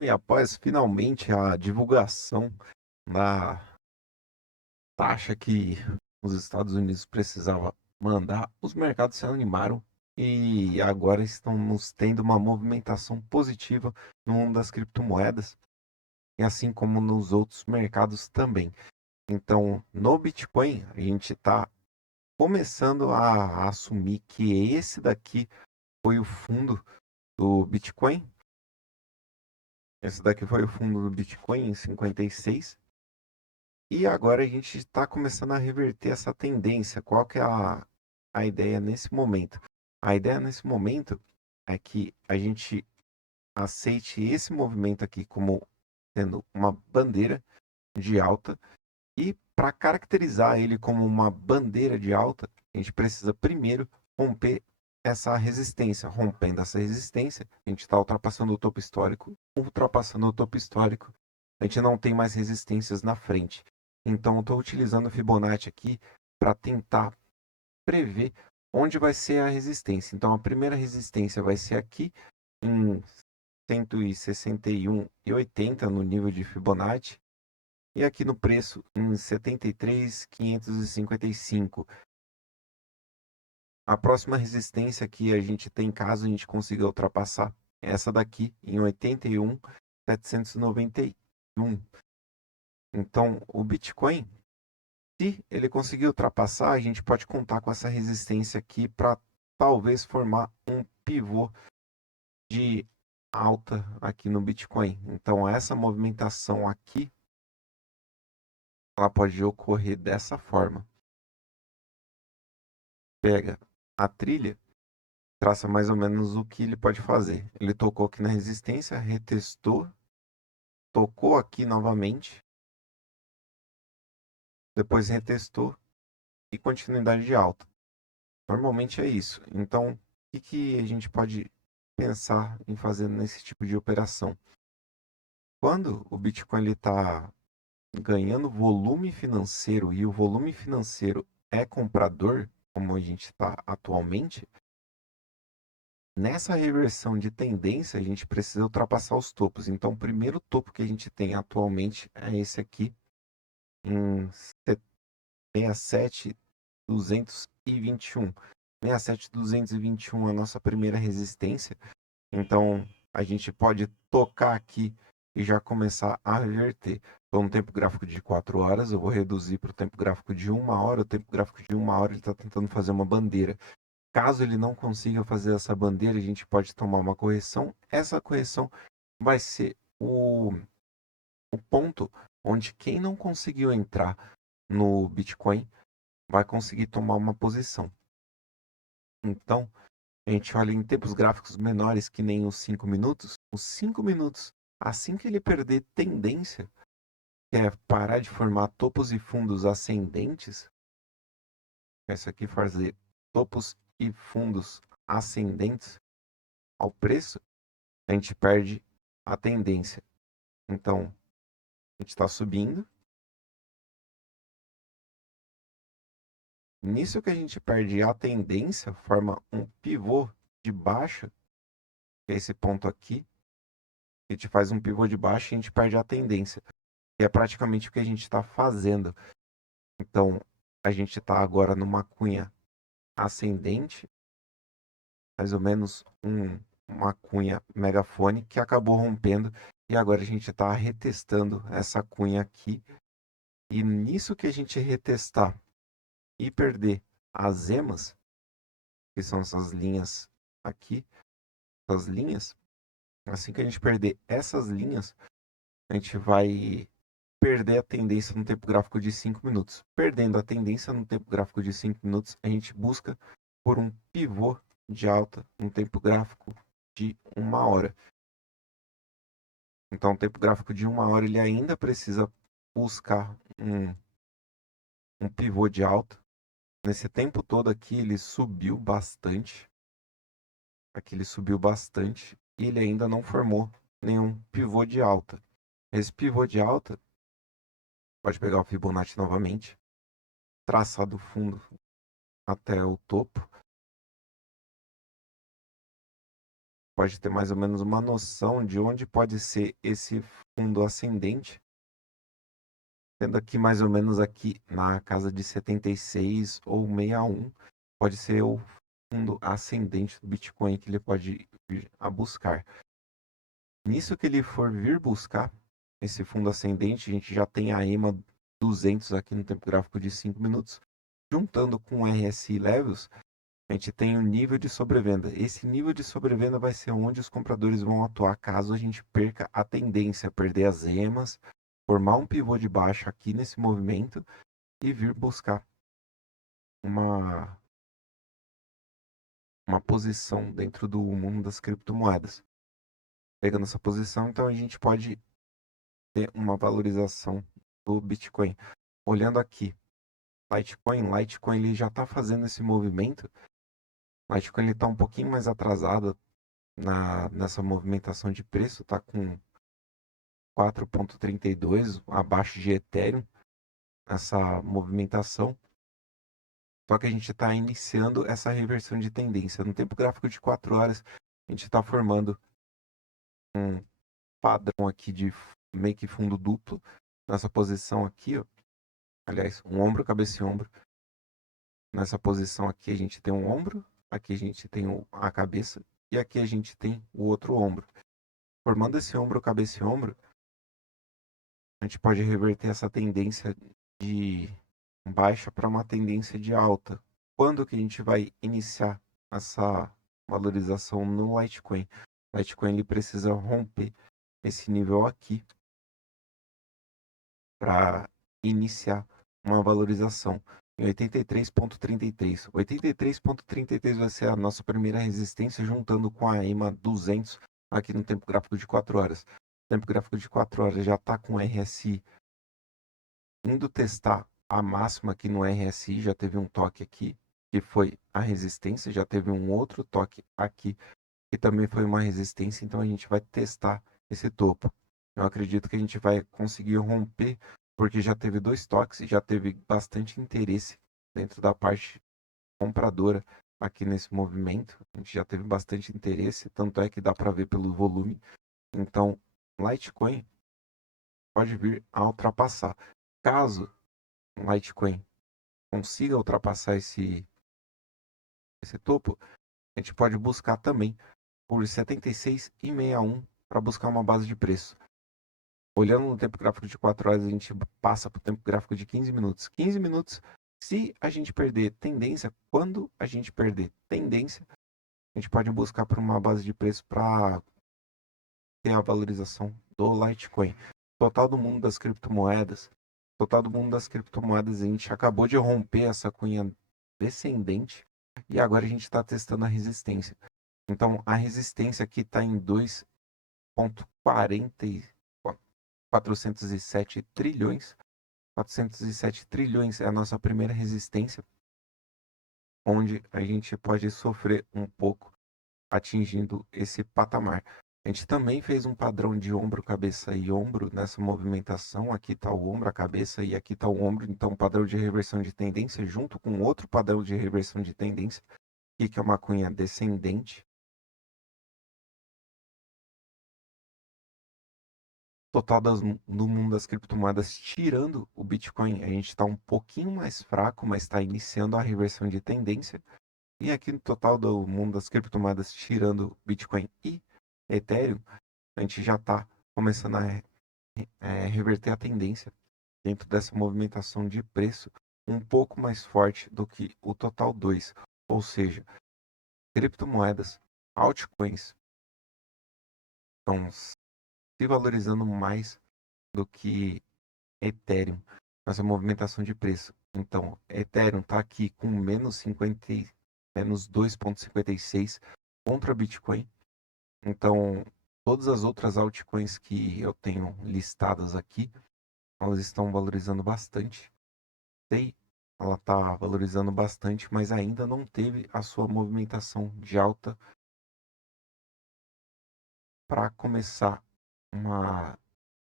E após finalmente a divulgação da taxa que os Estados Unidos precisava mandar, os mercados se animaram e agora estamos tendo uma movimentação positiva no mundo das criptomoedas, e assim como nos outros mercados também. Então, no Bitcoin, a gente está começando a assumir que esse daqui foi o fundo do Bitcoin. Esse daqui foi o fundo do Bitcoin em 56. E agora a gente está começando a reverter essa tendência. Qual que é a ideia nesse momento? A ideia nesse momento é que a gente aceite esse movimento aqui como sendo uma bandeira de alta. E para caracterizar ele como uma bandeira de alta, a gente precisa primeiro romper essa resistência. Rompendo essa resistência, a gente está ultrapassando o topo histórico. Ultrapassando o topo histórico, a gente não tem mais resistências na frente. Então, eu estou utilizando o Fibonacci aqui para tentar prever onde vai ser a resistência. Então, a primeira resistência vai ser aqui em 161,80 no nível de Fibonacci. E aqui no preço em 73.555. A próxima resistência que a gente tem, caso a gente consiga ultrapassar, é essa daqui em 81.791. Então, o Bitcoin, se ele conseguir ultrapassar, a gente pode contar com essa resistência aqui para talvez formar um pivô de alta aqui no Bitcoin. Então, essa movimentação aqui, ela pode ocorrer dessa forma. Pega a trilha, traça mais ou menos o que ele pode fazer. Ele tocou aqui na resistência, retestou, tocou aqui novamente, depois retestou e continuidade de alta. Normalmente é isso. Então, o que a gente pode pensar em fazer nesse tipo de operação? Quando o Bitcoin está ganhando volume financeiro e o volume financeiro é comprador, como a gente está atualmente, nessa reversão de tendência, a gente precisa ultrapassar os topos. Então, o primeiro topo que a gente tem atualmente é esse aqui, em 67.221. 67.221 é a nossa primeira resistência. Então, a gente pode tocar aqui e já começar a reverter. Então, no tempo gráfico de 4 horas, eu vou reduzir para o tempo gráfico de 1 hora. O tempo gráfico de 1 hora, ele está tentando fazer uma bandeira. Caso ele não consiga fazer essa bandeira, a gente pode tomar uma correção. Essa correção vai ser o ponto onde quem não conseguiu entrar no Bitcoin vai conseguir tomar uma posição. Então, a gente olha em tempos gráficos menores que nem os 5 minutos. Os 5 minutos, assim que ele perder tendência, que é parar de formar topos e fundos ascendentes, essa aqui fazer topos e fundos ascendentes ao preço, a gente perde a tendência. Então, a gente está subindo. Nisso que a gente perde a tendência, forma um pivô de baixa, que é esse ponto aqui. A gente faz um pivô de baixa e a gente perde a tendência. E é praticamente o que a gente está fazendo. Então, a gente está agora numa cunha ascendente, mais ou menos uma cunha megafone que acabou rompendo. E agora a gente está retestando essa cunha aqui. E nisso que a gente retestar e perder as emas, que são essas linhas aqui, essas linhas, assim que a gente perder essas linhas, a gente vai perder a tendência no tempo gráfico de 5 minutos. Perdendo a tendência no tempo gráfico de 5 minutos, a gente busca por um pivô de alta no tempo gráfico de 1 hora. Então, o tempo gráfico de 1 hora, ele ainda precisa buscar um pivô de alta. Nesse tempo todo aqui, ele subiu bastante. Aqui ele subiu bastante e ele ainda não formou nenhum pivô de alta. Esse pivô de alta, pode pegar o Fibonacci novamente, traçar do fundo até o topo. pode ter mais ou menos uma noção de onde pode ser esse fundo ascendente, sendo aqui mais ou menos aqui na casa de 76 ou 61, pode ser o fundo ascendente do Bitcoin que ele pode vir a buscar. Nisso que ele for vir buscar esse fundo ascendente, a gente já tem a EMA 200 aqui no tempo gráfico de 5 minutos. Juntando com o RSI Levels, a gente tem o nível de sobrevenda. Esse nível de sobrevenda vai ser onde os compradores vão atuar caso a gente perca a tendência, perder as EMAs, formar um pivô de baixa aqui nesse movimento e vir buscar uma posição dentro do mundo das criptomoedas. Pegando essa posição, então a gente pode ter uma valorização do Bitcoin. Olhando aqui, Litecoin ele já está fazendo esse movimento. Litecoin ele está um pouquinho mais atrasado nessa movimentação de preço, está com 4,32 abaixo de Ethereum nessa movimentação. Só que a gente está iniciando essa reversão de tendência. No tempo gráfico de 4 horas, a gente está formando um padrão aqui de meio que fundo duplo nessa posição aqui, ó. Aliás, um ombro, cabeça e ombro. Nessa posição aqui a gente tem um ombro, aqui a gente tem a cabeça e aqui a gente tem o outro ombro. Formando esse ombro, cabeça e ombro, a gente pode reverter essa tendência de baixa para uma tendência de alta. Quando que a gente vai iniciar essa valorização no Litecoin? O Litecoin ele precisa romper esse nível aqui para iniciar uma valorização em 83,33. 83,33 vai ser a nossa primeira resistência, juntando com a EMA 200 aqui no tempo gráfico de 4 horas. O tempo gráfico de 4 horas já está com o RSI indo testar a máxima aqui no RSI, já teve um toque aqui, que foi a resistência, já teve um outro toque aqui, que também foi uma resistência, então a gente vai testar esse topo. Eu acredito que a gente vai conseguir romper, porque já teve 2 toques e já teve bastante interesse dentro da parte compradora aqui nesse movimento. A gente já teve bastante interesse, tanto é que dá para ver pelo volume. Então, Litecoin pode vir a ultrapassar. Caso Litecoin consiga ultrapassar esse topo, a gente pode buscar também por 76,61 para buscar uma base de preço. Olhando no tempo gráfico de 4 horas, a gente passa para o tempo gráfico de 15 minutos. 15 minutos, se a gente perder tendência, quando a gente perder tendência, a gente pode buscar por uma base de preço para ter a valorização do Litecoin. Total do mundo das criptomoedas. Total do mundo das criptomoedas, a gente acabou de romper essa cunha descendente e agora a gente está testando a resistência. Então, a resistência aqui está em 2,407 trilhões. 407 trilhões é a nossa primeira resistência, onde a gente pode sofrer um pouco atingindo esse patamar. A gente também fez um padrão de ombro, cabeça e ombro nessa movimentação. Aqui está o ombro, a cabeça e aqui está o ombro. Então, padrão de reversão de tendência junto com outro padrão de reversão de tendência, que é uma cunha descendente. Total do mundo das criptomoedas, tirando o Bitcoin, a gente está um pouquinho mais fraco, mas está iniciando a reversão de tendência. E aqui no total do mundo das criptomoedas, tirando Bitcoin e Ethereum, a gente já está começando a reverter a tendência dentro dessa movimentação de preço um pouco mais forte do que o total 2. Ou seja, criptomoedas, altcoins, estão se valorizando mais do que Ethereum nessa movimentação de preço. Então, Ethereum está aqui com menos 2,56 contra Bitcoin. Então, todas as outras altcoins que eu tenho listadas aqui, elas estão valorizando bastante. Sei, ela está valorizando bastante, mas ainda não teve a sua movimentação de alta para começar uma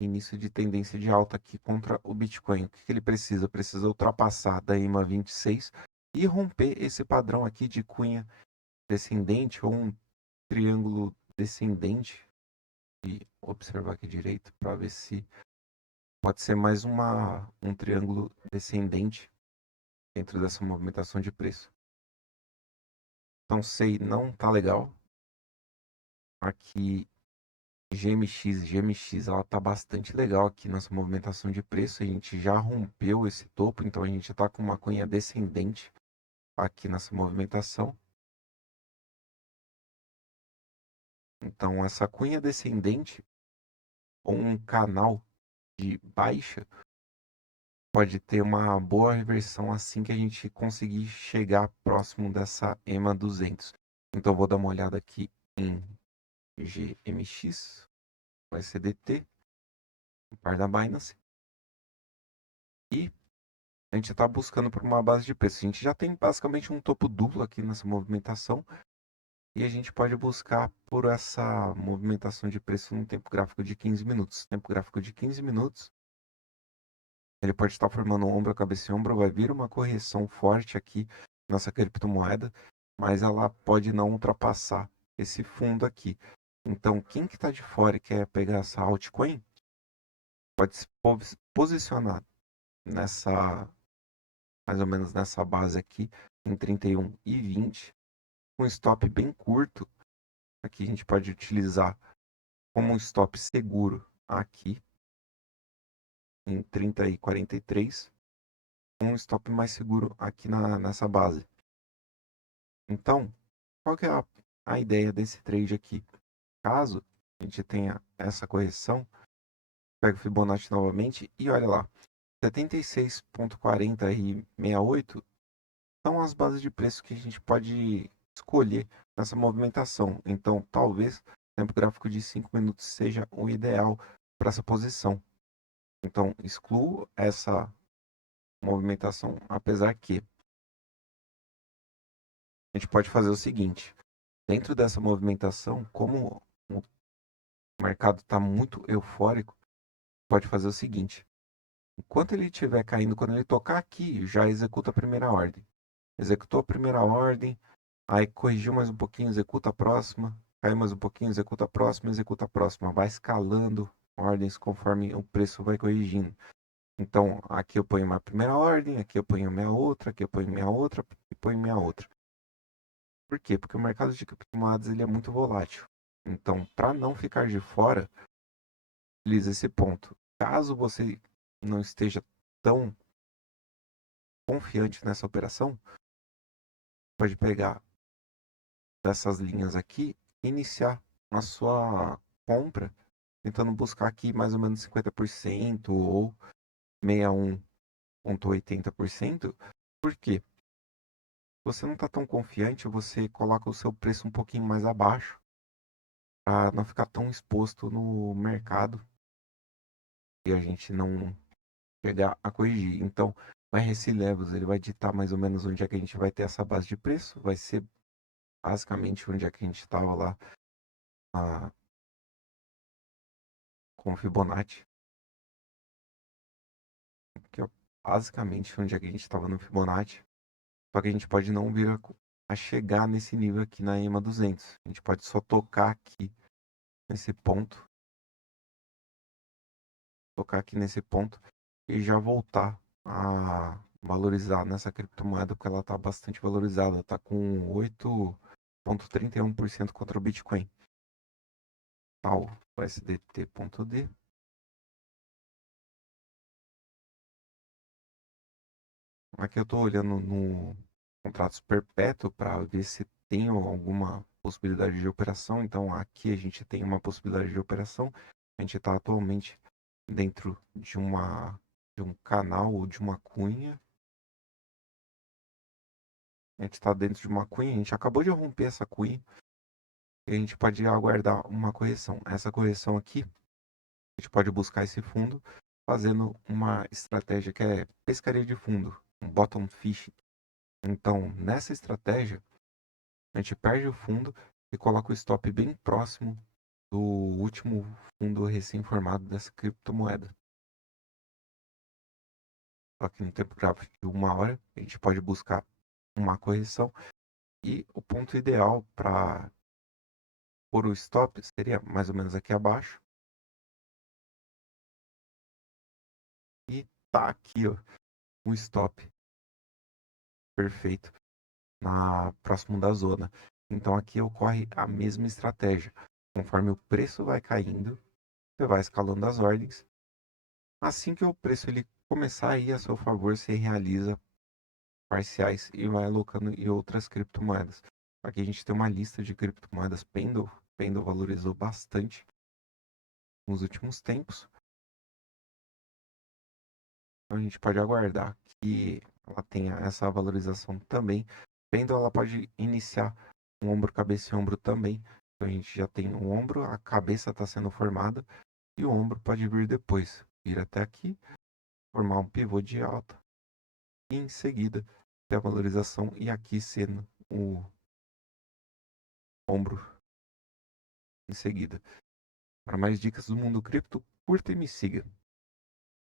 início de tendência de alta aqui contra o Bitcoin. O que ele precisa? Precisa ultrapassar da EMA 26 e romper esse padrão aqui de cunha descendente ou um triângulo descendente e observar aqui direito para ver se pode ser mais um triângulo descendente dentro dessa movimentação de preço. Então, SEI não tá legal. Aqui, GMX, ela tá bastante legal aqui nessa movimentação de preço. A gente já rompeu esse topo, então a gente tá com uma cunha descendente aqui nessa movimentação. Então, essa cunha descendente ou um canal de baixa pode ter uma boa reversão assim que a gente conseguir chegar próximo dessa EMA 200. Então, vou dar uma olhada aqui em GMX, o SDT, o par da Binance. E a gente está buscando por uma base de preço. A gente já tem basicamente um topo duplo aqui nessa movimentação. E a gente pode buscar por essa movimentação de preço no tempo gráfico de 15 minutos. Tempo gráfico de 15 minutos. Ele pode estar formando um ombro, cabeça e ombro. Vai vir uma correção forte aqui nessa criptomoeda. Mas ela pode não ultrapassar esse fundo aqui. Então, quem que está de fora e quer pegar essa altcoin, pode se posicionar nessa, mais ou menos nessa base aqui, em 31 e 20, um stop bem curto. Aqui a gente pode utilizar como um stop seguro aqui, em 30 e 43, um stop mais seguro aqui nessa base. Então, qual que é a ideia desse trade aqui? Caso a gente tenha essa correção, pega o Fibonacci novamente e olha lá, 76,40 e 68 são as bases de preço que a gente pode escolher nessa movimentação. Então, talvez o tempo gráfico de 5 minutos seja o ideal para essa posição. Então, excluo essa movimentação, apesar que a gente pode fazer o seguinte: dentro dessa movimentação, como o mercado está muito eufórico, pode fazer o seguinte: enquanto ele estiver caindo, quando ele tocar aqui, já executa a primeira ordem. Executou a primeira ordem, aí corrigiu mais um pouquinho, executa a próxima, caiu mais um pouquinho, executa a próxima, executa a próxima. Vai escalando ordens conforme o preço vai corrigindo. Então, aqui eu ponho uma primeira ordem, aqui eu ponho minha outra, aqui eu ponho minha outra e ponho minha outra. Por quê? Porque o mercado de criptomoedas ele é muito volátil. Então, para não ficar de fora, utilize esse ponto. Caso você não esteja tão confiante nessa operação, pode pegar dessas linhas aqui e iniciar a sua compra, tentando buscar aqui mais ou menos 50% ou 61,80%. Por quê? Se você não está tão confiante, você coloca o seu preço um pouquinho mais abaixo para não ficar tão exposto no mercado e a gente não chegar a corrigir. Então, o RS Levels ele vai ditar mais ou menos onde é que a gente vai ter essa base de preço. Vai ser basicamente onde é que a gente estava lá com o Fibonacci. Que é basicamente onde é que a gente estava no Fibonacci. Só que a gente pode não vir a chegar nesse nível aqui na EMA 200. A gente pode só tocar aqui nesse ponto. Tocar aqui nesse ponto e já voltar a valorizar nessa criptomoeda, porque ela está bastante valorizada. Está com 8,31% contra o Bitcoin. Tal, USDT.D. Aqui eu estou olhando no contratos perpétuo para ver se tem alguma possibilidade de operação. Então aqui a gente tem uma possibilidade de operação. A gente está atualmente dentro de um canal ou de uma cunha. A gente está dentro de uma cunha. A gente acabou de romper essa cunha e a gente pode aguardar uma correção. Essa correção aqui, a gente pode buscar esse fundo fazendo uma estratégia que é pescaria de fundo, um bottom fishing. Então, nessa estratégia, a gente perde o fundo e coloca o stop bem próximo do último fundo recém-formado dessa criptomoeda. Só que no tempo gráfico de 1 hora, a gente pode buscar uma correção e o ponto ideal para pôr o stop seria mais ou menos aqui abaixo. E tá aqui, ó, um stop perfeito próximo da zona. Então aqui ocorre a mesma estratégia. Conforme o preço vai caindo, você vai escalando as ordens. Assim que o preço ele começar a ir a seu favor, você realiza parciais e vai alocando em outras criptomoedas. Aqui a gente tem uma lista de criptomoedas Pendle. Pendle valorizou bastante nos últimos tempos. Então a gente pode aguardar que ela tenha essa valorização também. Pendle ela pode iniciar um ombro, cabeça e ombro também. Então a gente já tem o ombro, a cabeça está sendo formada e o ombro pode vir depois. Vir até aqui, formar um pivô de alta e em seguida ter a valorização e aqui sendo o ombro em seguida. Para mais dicas do mundo cripto, curta e me siga.